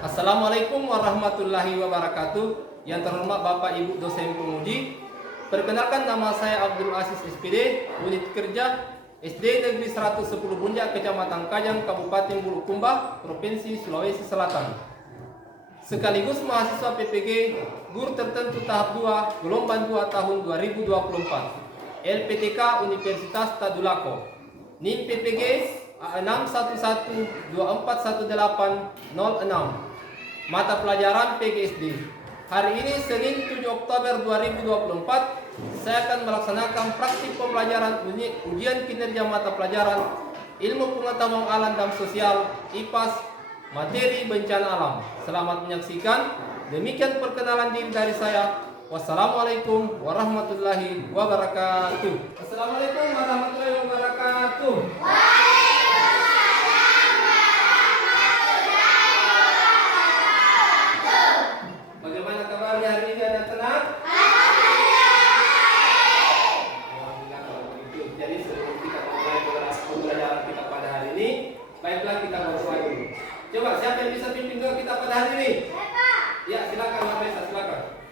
Assalamualaikum warahmatullahi wabarakatuh. Yang terhormat Bapak Ibu dosen penguji, perkenalkan nama saya Abdul Aziz SPD, unit kerja SD Negeri 110 Bunjak, Kecamatan Kajang, Kabupaten Bulukumba, Provinsi Sulawesi Selatan. Sekaligus mahasiswa PPG Guru Tertentu Tahap 2 Gelombang 2 tahun 2024 LPTK Universitas Tadulako. NIM PPG A611241806. Mata pelajaran PGSD. Hari ini Senin 7 Oktober 2024, saya akan melaksanakan praktik pembelajaran ujian kinerja mata pelajaran Ilmu Pengetahuan Alam dan Sosial IPAS materi bencana alam. Selamat menyaksikan. Demikian perkenalan diri dari saya. Wassalamualaikum warahmatullahi wabarakatuh. Assalamualaikum warahmatullahi wabarakatuh. Bagaimana kabarnya hari ini, anak-anak? Alhamdulillah kalau begitu. Jadi sebelum kita mulai pembelajaran kita pada hari ini, baiklah kita berdoa dulu. Coba siapa yang bisa pimpin doa kita pada hari ini? Ya, silakan Mbak Reza, silakan.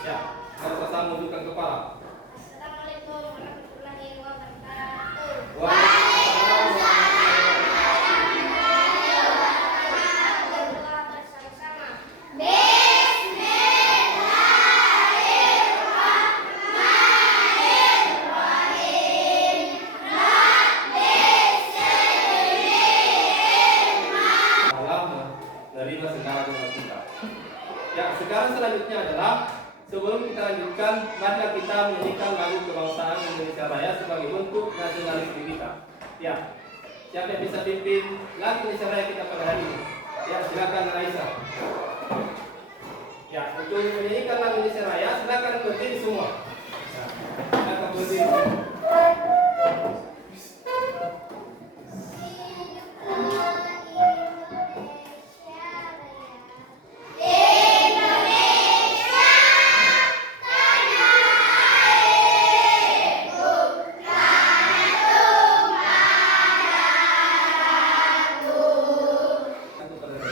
Ya, harus sama menundukkan kepala. Assalamualaikum warahmatullahi wabarakatuh. Waalaikumsalam. Berdoa bersama-sama. Menerima segala doa kita. Ya, sekarang selanjutnya adalah sebelum kita lanjutkan, marilah kita menyanyikan lagu kebangsaan Indonesia Raya sebagai bentuk nasionalisme kita. Ya, siapa yang bisa pimpin lagu Indonesia Raya kita pada hari ini? Ya, silakan Raisa. Ya, untuk menyanyikan lagu Indonesia Raya, silakan berdiri semua. Ya, silakan berdiri.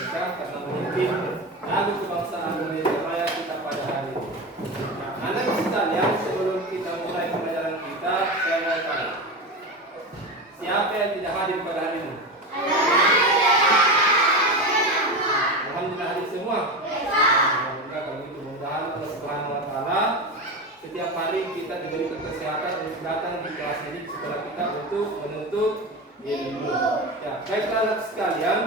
Karena memimpin lagu kebangsaan Indonesia Raya kita pada hari ini. Nah, anak sekalian, sebelum kita mulai pembelajaran kita, saya mau tanya, siapa yang tidak hadir pada hari ini? Alhamdulillah hadir semua. Alhamdulillah kalau begitu, mudah-mudahan Allah Subhanahu Wa Taala setiap hari kita diberi kesehatan untuk datang di kelas ini setelah kita untuk menuntut ilmu. Ya, baiklah anak sekalian.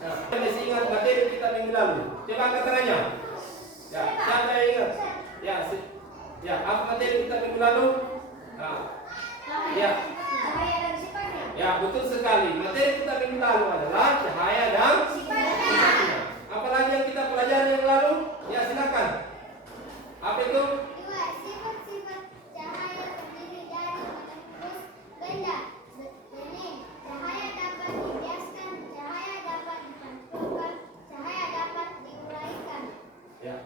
Nah, masih ingat materi kita minggu lalu? Coba angkat tangannya. Ya, siapa yang ingat? Ya, ya, apa materi kita minggu lalu? Nah, ya, ya, betul sekali. Materi kita minggu lalu adalah cahaya dan sifatnya. Apalagi yang kita pelajari yang lalu? Ya, silakan. Apa itu? Sifat-sifat cahaya terdiri dari terus benda. Cahaya dapat dibiaskan, cahaya dapat dipantulkan, cahaya dapat diuraikan. Ya,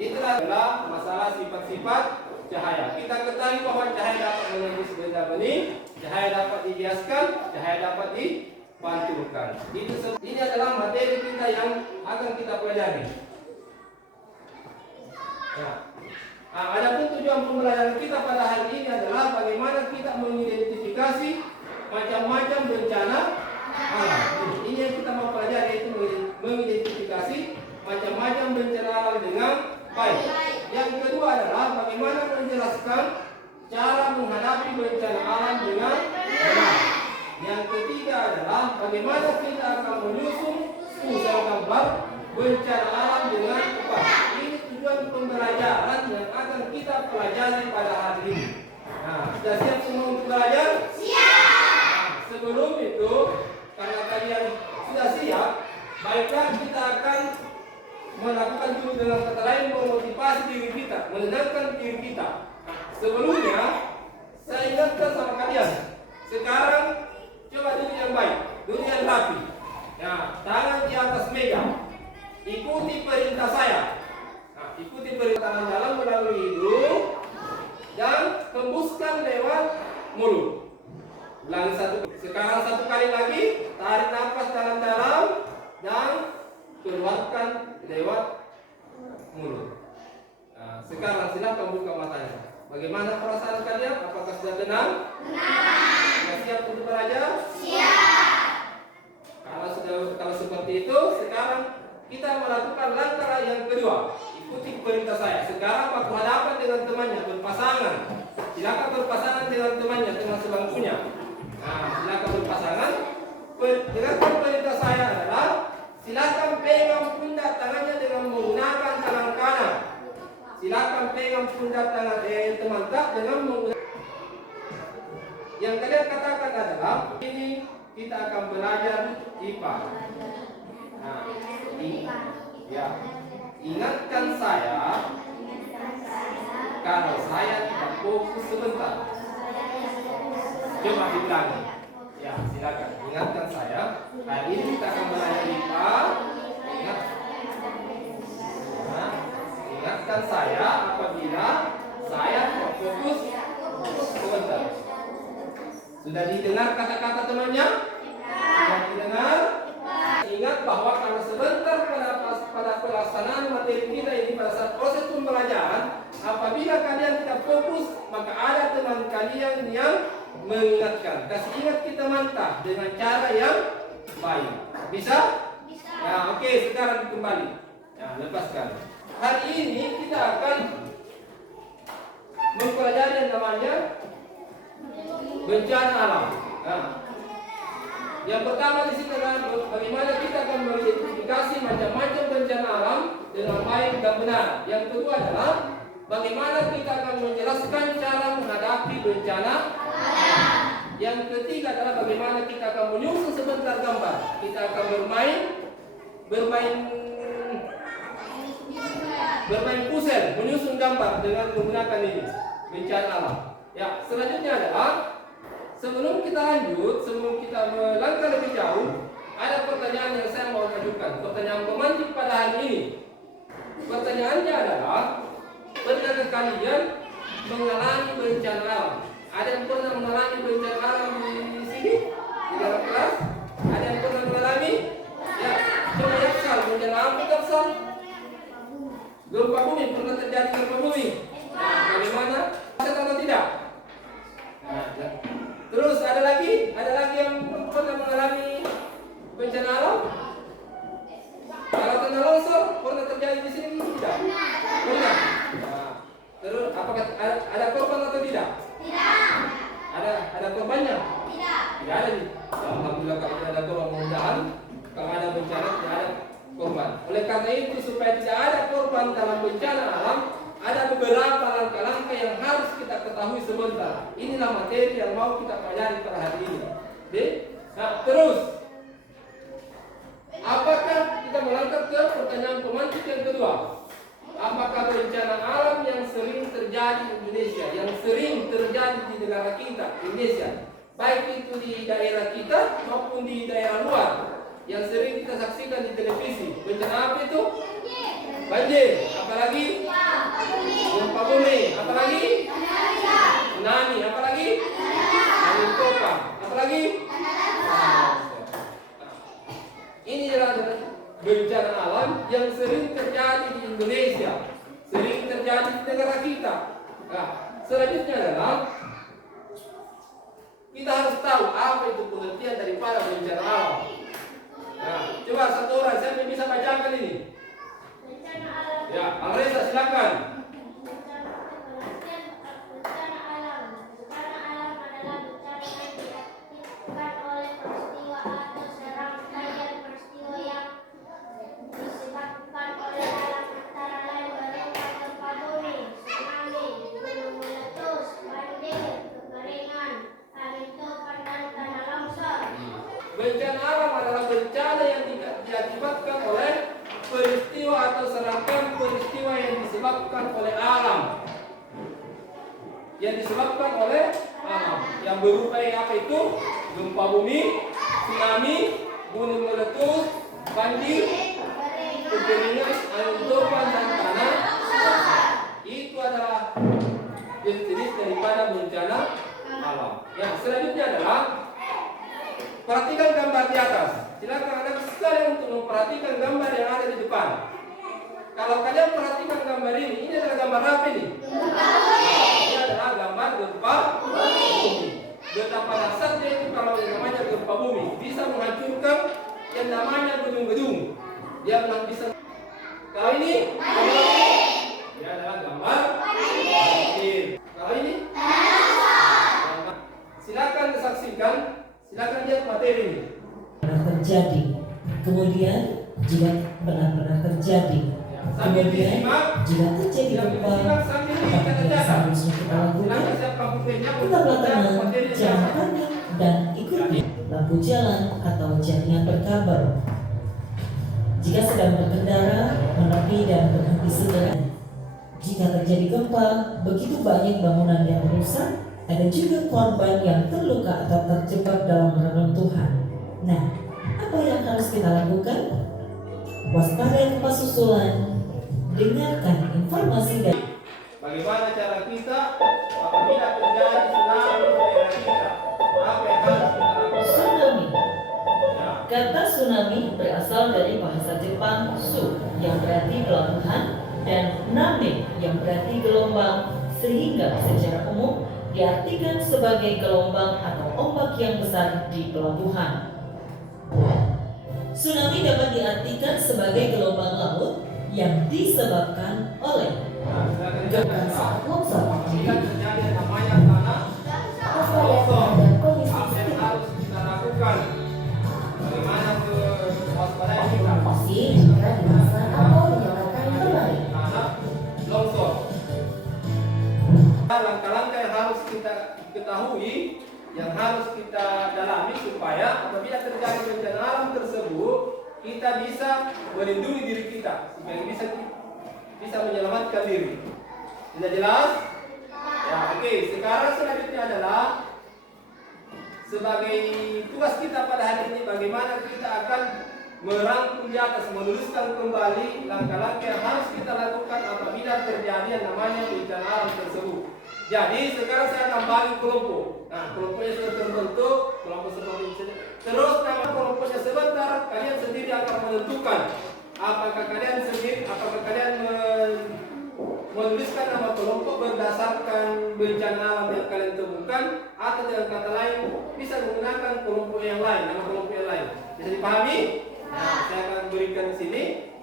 itulah adalah masalah sifat-sifat cahaya. Kita ketahui bahwa cahaya dapat menembus benda bening, cahaya dapat dihiaskan, cahaya dapat dipantulkan. Ini adalah materi kita yang akan kita pelajari. Ya. Nah, adapun tujuan pembelajaran kita pada hari ini adalah bagaimana kita mengidentifikasi macam-macam bencana alam. Ini yang kita mau pelajari, yaitu mengidentifikasi macam-macam bencana alam dengan baik. Yang kedua adalah bagaimana menjelaskan cara menghadapi bencana alam dengan benar. Yang ketiga adalah bagaimana kita akan menyusun usaha gambar bencana alam dengan tepat. Ini tujuan pembelajaran yang akan kita pelajari pada hari ini. Nah, sudah siap semua untuk belajar? Siap. Sebelum itu, karena kalian sudah siap, baiklah kita akan melakukan dulu dengan kata lain memotivasi diri kita, menenangkan diri kita. Sebelumnya, saya ingatkan sama kalian. Sekarang coba duduk yang baik, duduk yang rapi. Ya, tangan di atas meja. Ikuti perintah saya. Nah, ikuti perintah dalam melalui hidung dan hembuskan lewat mulut. Ulangi sekarang satu kali lagi. Tarik nafas dalam-dalam dan dikeluarkan lewat mulut. Nah, sekarang silakan buka matanya. Bagaimana perasaan kalian? Apakah sudah tenang? Sudah siap untuk belajar? Kalau seperti itu, sekarang kita melakukan langkah yang kedua. Ikuti perintah saya. Sekarang waktu hadapan dengan temannya berpasangan. Silakan berpasangan dengan temannya, teman sebangkunya. Nah, silakan berpasangan. Dengarkan perintah saya adalah silakan pegang pundak tangannya dengan menggunakan tangan kanan. Silakan pegang pundak tangan teman tak dengan menggunakan. Yang kalian katakan adalah ini kita akan belajar IPA. Nah, ya. Ingatkan saya kalau saya tidak fokus sebentar. Coba diulangi. Ya, silakan. Ingatkan saya. Hari ini kita akan belajar IPA. Ingatkan saya apabila saya tidak fokus sebentar. Sudah didengar kata-kata temannya? Sudah didengar? Ingat bahwa kalau sebentar pada pelaksanaan materi kita ini pada saat proses pembelajaran, apabila kalian tidak fokus, maka ada teman kalian yang mengingatkan. Kasih ingat kita mantap dengan cara yang baik. Bisa? Nah, oke, sekarang kembali. Nah, lepaskan. Hari ini kita akan mempelajari yang namanya bencana alam. Nah, yang pertama di sini adalah bagaimana kita akan mengidentifikasi macam-macam bencana alam dengan baik dan benar. Yang kedua adalah bagaimana kita akan menjelaskan cara menghadapi bencana alam. Yang ketiga adalah bagaimana kita akan menyusun sebentar gambar. Kita akan bermain pusel, menyusun gambar dengan menggunakan ini bencana alam. Ya, selanjutnya adalah sebelum kita lanjut, sebelum kita melangkah lebih jauh, ada pertanyaan yang saya mau ajukan. Pertanyaan pemantik pada hari ini. Pertanyaannya adalah, pernahkah kalian mengalami bencana alam? Ada yang pernah mengalami bencana alam di sini? Di dalam kelas? Ada yang pernah mengalami? Ya, coba Yaksal, bencana alam Yaksal. Gempa bumi, pernah terjadi gempa bumi? Nah, bagaimana? Bisa atau tidak? Nah, ya. Terus ada lagi yang pernah mengalami bencana alam? Kalau tanah longsor pernah terjadi di sini tidak? Pernah. Nah, terus apakah ada korban atau tidak? Tidak. Ada korbannya? Tidak. Tidak ada nih. Alhamdulillah kalau tidak ada korban, mudah-mudahan kalau ada bencana tidak ada korban. Oleh karena itu supaya tidak ada korban dalam bencana alam, ada beberapa langkah-langkah yang harus kita ketahui sebentar. Inilah materi yang mau kita pelajari pada hari ini. Nah, terus apakah kita melangkah ke pertanyaan pemantik yang kedua? Apakah bencana alam yang sering terjadi di Indonesia, yang sering terjadi di negara kita, Indonesia, baik itu di daerah kita maupun di daerah luar, yang sering kita saksikan di televisi, bencana apa itu? Banjir, apalagi? Gempa bumi, apalagi? Tsunami, apalagi? Angin topan, apalagi? Ini adalah bencana alam yang sering terjadi di Indonesia, sering terjadi di negara kita. Nah, selanjutnya adalah kita harus tahu apa itu pengertian daripada bencana alam. Nah, coba satu orang siapa yang bisa bacakan ini? Ya, Amresa silakan. Bencana alam adalah bencana yang diakibatkan oleh peristiwa atau serangkaian peristiwa yang disebabkan oleh alam, antara lain berupa gempa bumi, tsunami, gunung meletus, banjir, kekeringan, angin topan dan tanah longsor. Bencana alam adalah bencana yang diakibatkan oleh peristiwa atau serangkaian peristiwa yang disebabkan oleh alam. Yang disebabkan oleh alam. Yang berupa apa itu? Gempa bumi, tsunami, gunung meletus, banjir, kekeringan, angin topan dan tanah. Itu adalah jenis daripada bencana alam. Yang selanjutnya adalah perhatikan gambar di atas. Silakan anak sekali untuk memperhatikan gambar yang ada di depan. Kalau kalian perhatikan gambar ini adalah gambar apa ini? Ini adalah gambar gempa bumi. Betapa dahsyatnya itu kalau yang namanya gempa bumi bisa menghancurkan yang namanya gedung-gedung. Dia bisa. Kalau ini dia adalah gambar banjir. Kalau ini silakan disaksikan, silakan lihat materi ini. Pernah terjadi, kemudian jika benar-benar terjadi, kemudian jika terjadi gempa, apakah yang seharusnya kita lakukan? Tetaplah tenang, jangan panik, dan ikuti lampu jalan atau jaringan berkabar. Jika sedang berkendara, menepi dan berhenti segera. Jika terjadi gempa, begitu banyak bangunan yang rusak, ada juga korban yang terluka atau terjebak dalam reruntuhan. Nah, apa yang harus kita lakukan? Waspada gempa susulan, dengarkan informasi dari Bagaimana cara kita apabila terjadi tsunami di daerah kita? Apa yang harus kita lakukan? tsunami. Ya. Kata tsunami berasal dari bahasa Jepang su yang berarti pelabuhan dan name yang berarti gelombang, sehingga secara umum diartikan sebagai gelombang atau ombak yang besar di pelabuhan. Tsunami dapat diartikan sebagai gelombang laut yang disebabkan oleh Silakan saat longsor, apabila terjadi yang namanya tanah longsor, dan kondisi apa yang harus kita lakukan? Bagaimana kewaspadaan kita? kondisi jika dipasang atau dinyatakan terbalik. Tanah longsor. Langkah-langkah yang harus kita ketahui, yang harus kita dalami supaya apabila terjadi bencana alam tersebut kita bisa melindungi diri kita supaya bisa menyelamatkan diri. Sudah jelas? Ya, oke. Sekarang selanjutnya adalah sebagai tugas kita pada hari ini bagaimana kita akan merangkum di atas, menuliskan kembali langkah-langkah yang harus kita lakukan apabila terjadi yang namanya bencana alam tersebut. Jadi sekarang saya akan bagi kelompok. Nah, kelompoknya sudah terbentuk, kelompok seperti ini. Terus nama kelompoknya sebentar, kalian sendiri akan menentukan apakah kalian menuliskan nama kelompok berdasarkan bencana alam yang kalian temukan, atau dengan kata lain bisa menggunakan kelompok yang lain, nama kelompok yang lain. Bisa dipahami? Nah, saya akan berikan di sini.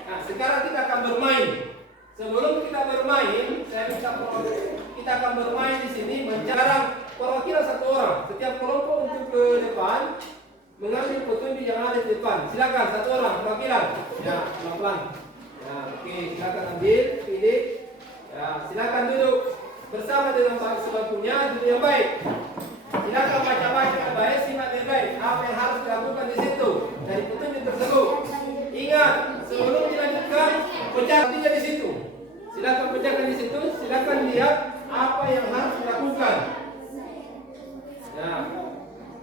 Nah, sekarang kita akan bermain. Sebelum kita bermain, kita akan bermain di sini. Sekarang perwakilan satu orang, setiap kelompok untuk ke depan mengambil petunjuk yang ada di depan. Silakan satu orang perwakilan. Ya, pelan-pelan. Ya, oke, silakan ambil, pilih. Ya, silakan duduk bersama dengan sebagainya, duduk yang baik. Silakan baca-baca yang baik, simak yang baik. Apa yang harus dilakukan di situ dari petunjuk tersebut. Ingat, sebelum dilanjutkan, pecahkan di situ. Silakan pecahkan di situ. Silakan lihat apa yang harus dilakukan. Ya,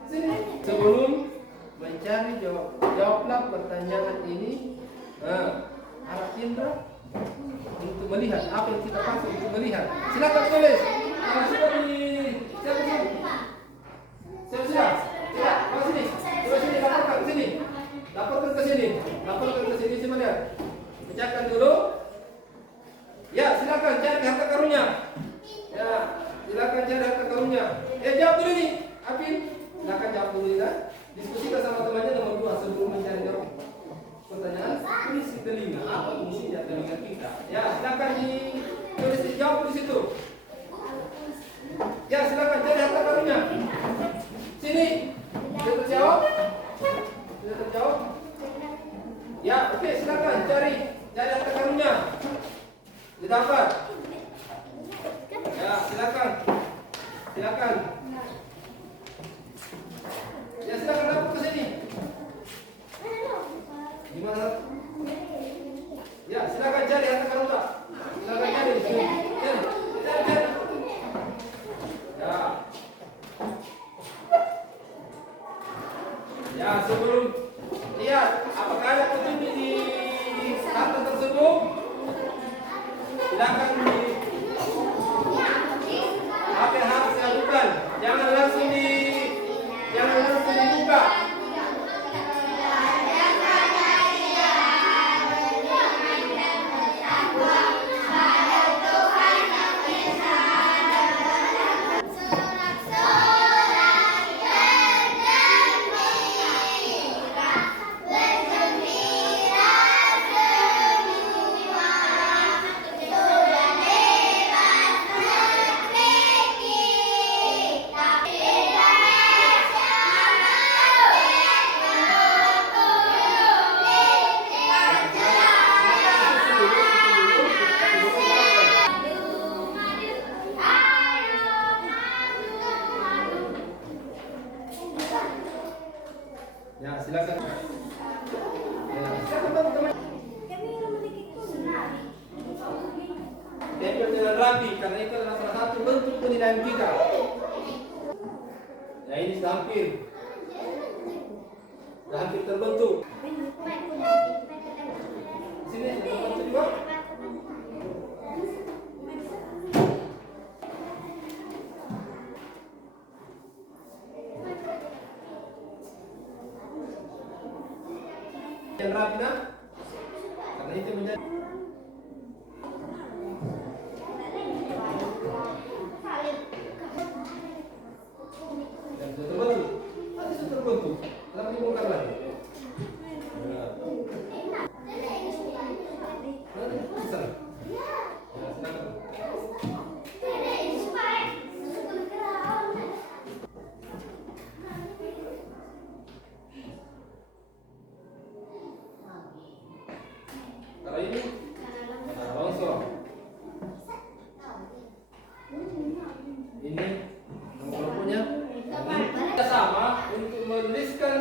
sini. Sebelum mencari jawablah pertanyaan ini. Harap indra untuk melihat apa yang kita maksud untuk melihat. Silakan tulis. Kalau sudah di siap. Coba sini. Coba sini laporkan ke sini. Laporkan ke sini. Laporkan ke sini sebenarnya. Pecahkan dulu. Ya, silakan cari harta karunnya. Ya, silakan cari harta karunnya. Jawab dulu nih, Apin. Silakan jawab dulu ya. Diskusikan sama temannya nomor 2 sebelum mencari jawab. Pertanyaan, fungsi telinga, apa fungsinya telinga kita? Ya, silakan ditulis dijawab di situ. Ya, silakan cari harta karunnya. Sini. Sudah terjawab? Sudah terjawab? Ya, oke, silakan cari harta karunnya. Didapat. Ya, silakan. Silakan. Ya, silakan dapat ke sini. Gimana? Ya, silakan cari harta karunnya. Silakan cari. Cari. Ya. Ya, sebelum lihat apakah ada petunjuk di harta tersebut, silakan apa yang harus dilakukan. Jangan langsung dibuka. penilaian kita. Nah ini sudah hampir terbentuk. Sini sudah terbentuk juga. Yang rapi nah, karena itu menjadi dan sudah terbentuk. Nanti sudah terbentuk, tapi dibongkar lagi. Bisa. Ya, silakan. Kalau ini longsor. Ini nomor-nomornya. Kita sama untuk menuliskan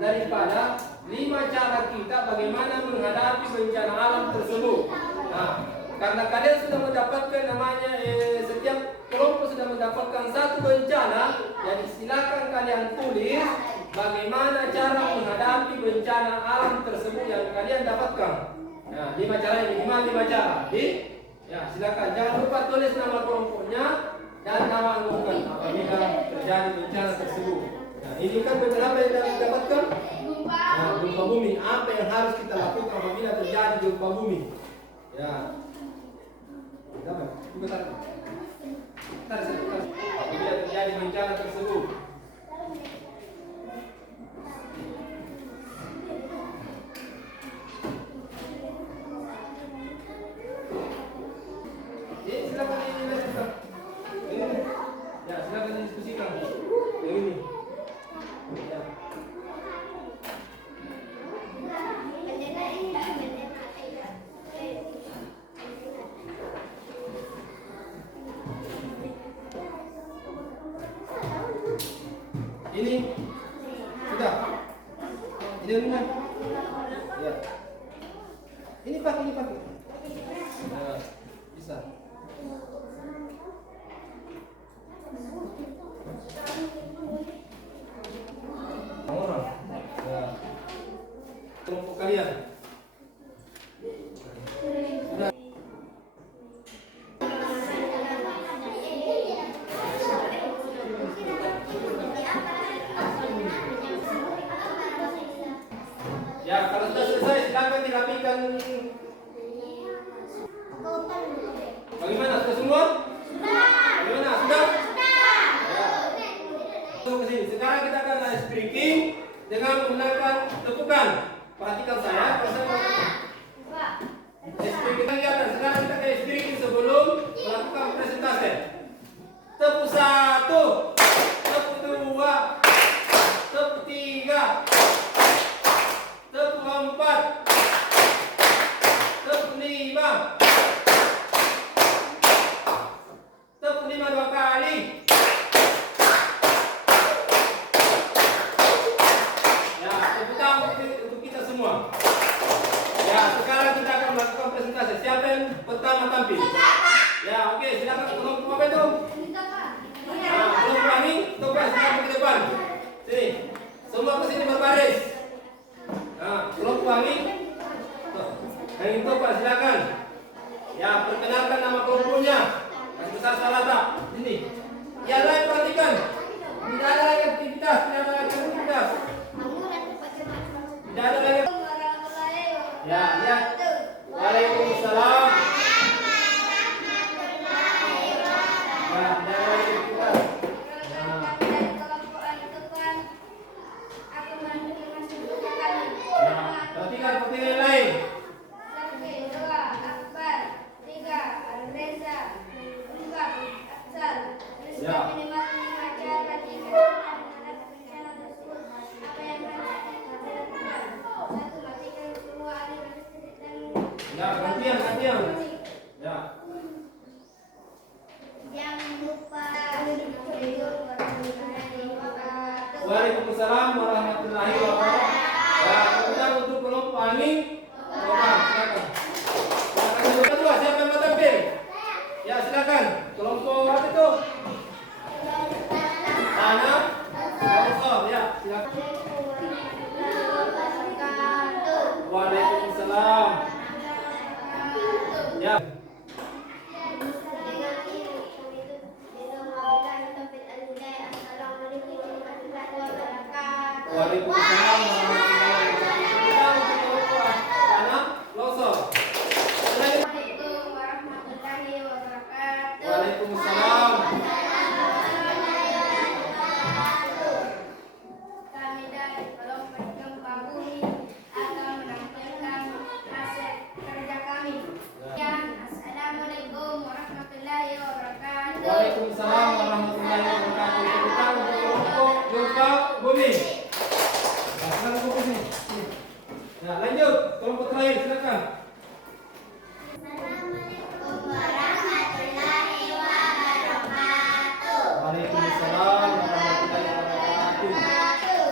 daripada 5 cara kita bagaimana menghadapi bencana alam tersebut. Nah, karena kalian sudah mendapatkan namanya setiap kelompok sudah mendapatkan satu bencana, jadi silakan kalian tulis bagaimana cara menghadapi bencana alam tersebut yang kalian dapatkan. Nah, 5 cara ini, minimal 5 cara. Ya, silakan jangan lupa tulis nama kelompoknya dan nama anggotan apabila terjadi bencana tersebut. Nah, ini kan bencana apa yang kita dapatkan? Nah, gempa bumi. Apa yang harus kita lakukan apabila terjadi gempa bumi? Ya. Dapat. Juga tarik. Tarik. Apabila terjadi bencana tersebut. Silakan ini lanjutkan. Ini. Ya, silakan diskusikan. Yang ini. Ya. Ini sudah. Ini rumah. Ya. Ini pakai. Ya, bisa. Orang. Ya. Kelompok kalian. Sudah. Ya, kalau sudah selesai silakan dirapikan. Bagaimana? Sudah semua? Bagaimana? Sudah? Ya. Masuk ke sini. Sekarang kita akan ice breaking dengan menggunakan tepukan. Perhatikan saya. Ice breaking kelihatan. Sekarang kita ke ice breaking sebelum melakukan presentasi. Tepuk 1, tepuk 2, tepuk 3, tepuk 4, tepuk 5. Tepuk 5 2 kali. Ya, tepuk tangan untuk kita semua. Ya, sekarang kita akan melakukan presentasi. Siapa yang pertama tampil? Ya, oke, silakan kelompok apa itu? Nah, kelompok ini, coba silakan ke depan. Sini. Semua ke sini berbaris. Nah, kelompok ini. Yang itu Pak, silakan. Ya, perkenalkan nama kelompoknya. Kasih besar salah tak? Ini. Ya, lain perhatikan. Tidak ada lagi aktivitas. Tidak ada lagi. Ya, lihat. Waalaikumsalam. Ya, tidak ada lagi aktivitas. Ya, perhatikan yang lain. Ya. Dengan ini kami itu wabillahi taufiq wal hidayah. Assalamualaikum warahmatullahi wabarakatuh. Waalaikumsalam warahmatullahi wabarakatuh. Anak losor. Assalamualaikum warahmatullahi wabarakatuh. Waalaikumsalam. Kami dari kelompok gempa bumi akan menampilkan hasil kerja kami. Assalamualaikum warahmatullahi wabarakatuh. Waalaikumsalam warahmatullahi wabarakatuh. Kita untuk kelompok gempa bumi. Nah, silakan fokus nih. Nah, lanjut kelompok terakhir, silakan. Assalamualaikum warahmatullahi wabarakatuh. Waalaikumsalam warahmatullahi wabarakatuh.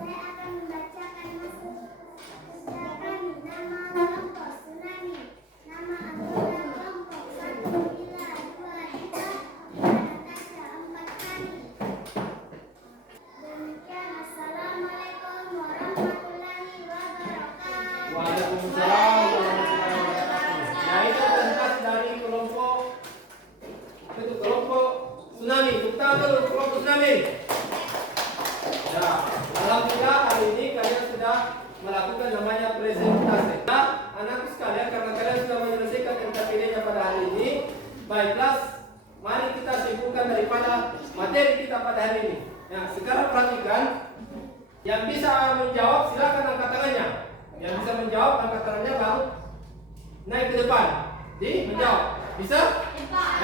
Saya akan membacakan masuk kerja kami. Nama kelompok tsunami. Nama anggota kelompok 1 Bila, 2 Dita, 3 Natasha, 4 Kani. Demikian, assalamualaikum warahmatullahi wabarakatuh. Waalaikumsalam warahmatullahi wabarakatuh. Nah, itu presentasi dari kelompok itu kelompok tsunami. Kita dulu kelompok tsunami. Ya, alhamdulillah hari ini kalian sudah melakukan namanya presentasi. Nah, anakku sekalian, karena kalian sudah menyelesaikan NKPD-nya pada hari ini, baiklah, mari kita simpulkan daripada materi kita pada hari ini. Nah, sekarang perhatikan, yang bisa menjawab silakan angkat tangannya. Yang bisa menjawab angkat tangannya baru naik ke depan. Menjawab. Bisa?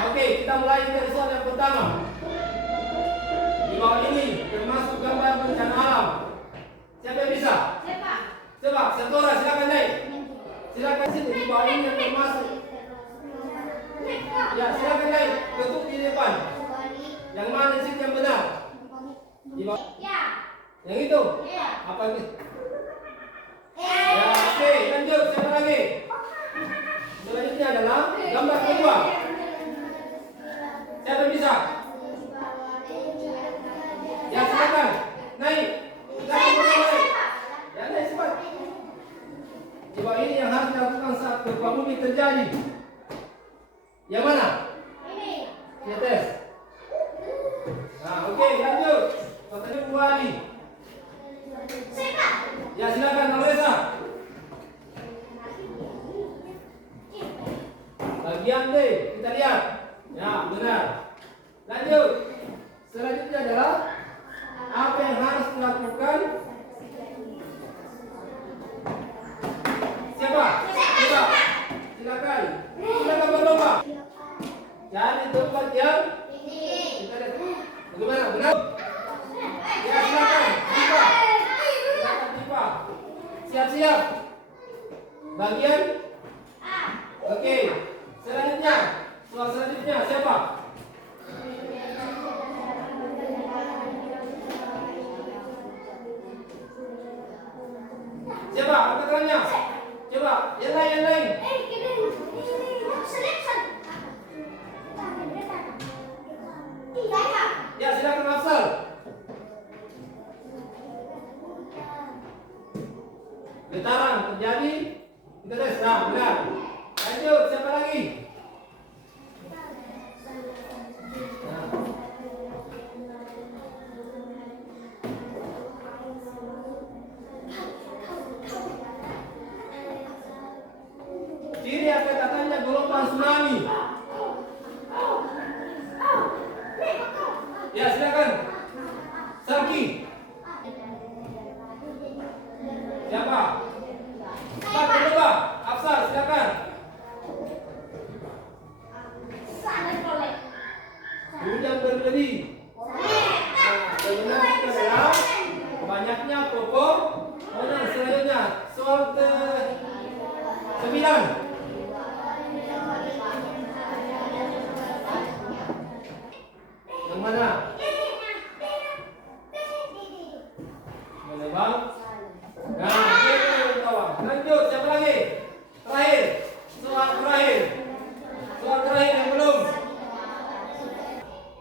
Oke, kita mulai dari soal yang pertama. Di bawah ini termasuk gambar bencana alam. Siapa yang bisa? Coba, Sentora silakan naik. Silakan sini di bawah ini yang termasuk. Ya, silakan naik. Ketuk di depan. Yang mana sih yang benar? Di bawah. Yang itu? Apa ini? Ya, oke, lanjut. Siapa lagi? Selanjutnya adalah gambar kedua. Siapa yang bisa? Ya, silakan. Naik. Silakan naik. Ya, naik cepat. Di bawah ini yang harus dilakukan saat gempa bumi terjadi. Yang mana? Ya, tes. Nah, oke, lanjut. Katanya Bu Ali. Ya, silakan Nalesa. Bagian D, kita lihat. Ya, benar. Lanjut. Selanjutnya adalah apa yang harus dilakukan? Siapa? Siapa? Silakan. Silakan berlomba. Cari tempat yang kita lihat. Bagaimana? Benar? Ya, silakan. Diva. Silakan Diva. Siap-siap. Bagian Oke. Selanjutnya, soal selanjutnya siapa? Siapa? Angkat tangannya. Coba, yang lain. Ya, silakan Afsal. Getaran terjadi. Kita tes. Nah, benar. Lanjut, siapa lagi? Nah. Ciri apa katanya gelombang tsunami? Ya, silakan. Sarki. Siapa? Pak, coba. Afsar, silakan. Hujan berdiri. Nah, itu adalah banyaknya pokok. Mana selanjutnya? Soal ke 9. Yang mana? Mana bang? Nah, itu kawan. Lanjut, siapa lagi? Terakhir. Soal terakhir yang belum.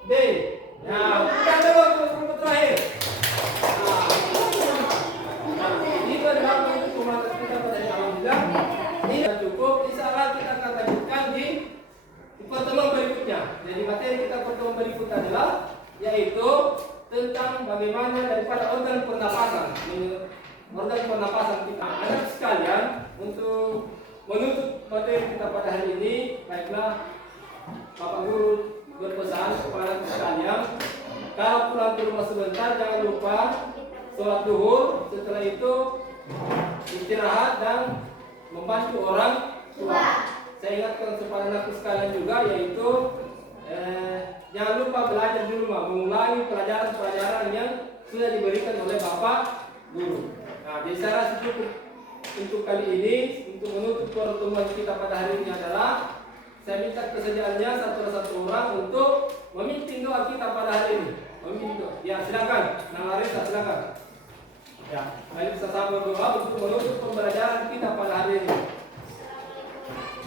D. Nah, kita dulu untuk terakhir. Nah, itu adalah pematas kita pada hari alhamdulillah. pertemuan berikutnya. Jadi materi kita pertemuan berikutnya adalah yaitu tentang bagaimana daripada organ pernapasan. Organ pernapasan kita. Anak sekalian, untuk menutup materi kita pada hari ini, baiklah Bapak Guru berpesan kepada sekalian, kalau pulang ke rumah sebentar jangan lupa sholat duhur, setelah itu istirahat dan membantu orang tua. Saya ingatkan kepada anakku sekalian juga, yaitu jangan lupa belajar di rumah, mengulangi pelajaran-pelajaran yang sudah diberikan oleh Bapak Guru. Nah, jadi saya rasa cukup untuk kali ini. Untuk menutup pertemuan kita pada hari ini adalah saya minta kesediaannya satu orang untuk memimpin doa kita pada hari ini. Memimpin doa. Ya, silakan. Nang Larissa, silakan. Ya, mari kita sama berdoa untuk menutup pembelajaran kita pada hari ini. Assalamualaikum